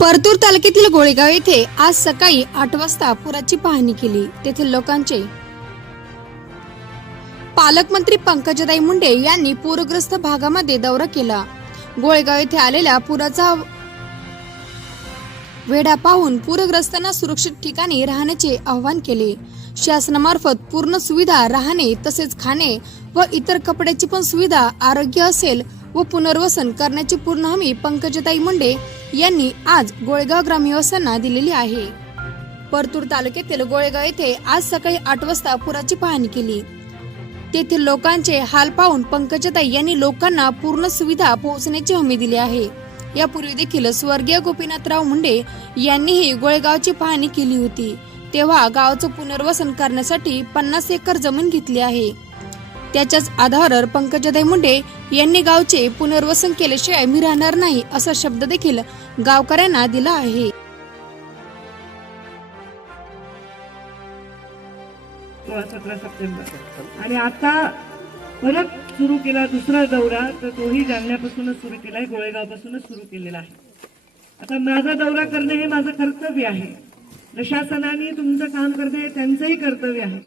परतूर तालुक्यातील गोळेगाव येथे आज सकाळी आठ वाजता पुराची पाहणी केली. तेथील लोकांचे पालकमंत्री पंकजाताई मुंडे यांनी पूरग्रस्त भागामध्ये दौरा केला. गोळेगाव येथे आलेल्या पुराचा वेढा पाहून पूरग्रस्तांना सुरक्षित ठिकाणी राहण्याचे आवाहन केले. शासनामार्फत पूर्ण सुविधा राहणे तसेच खाणे व इतर कपड्याची पण सुविधा आरोग्य असेल व पुनर्वसन करण्याची पूर्ण हमी पंकजताई मुंडे यांनी आज गोळेगाव ग्रामनिवासांना दिलेली आहे. परतूर तालुक्यातील गोळेगाव येथे आज सकाळी आठ वाजता पुराची पाहणी केली. तेथील लोकांचे हाल पाहून पंकजताई यांनी लोकांना पूर्ण सुविधा पोहोचण्याची हमी दिली आहे. यापूर्वी देखील स्वर्गीय गोपीनाथराव मुंडे यांनीही गोळेगावची पाहणी केली होती. तेव्हा गावाचं पुनर्वसन करण्यासाठी पन्नास एकर जमीन घेतली आहे. त्याच्याच आधारावर पंकजाताई मुंडे यांनी गावचे पुनर्वसन केल्याशिवाय मी राहणार नाही असा शब्द देखील गावकऱ्यांना दिला आहे. सतरा सप्टेंबर. आणि आता परत सुरू केला दुसरा दौरा तर तोही जालन्यापासूनच सुरू आहे गोळेगावपासूनच सुरू केलेला आहे. आता माझा दौरा करणे हे माझं कर्तव्य आहे. प्रशासनाने तुमचं काम करणे हे त्यांचंही कर्तव्य आहे.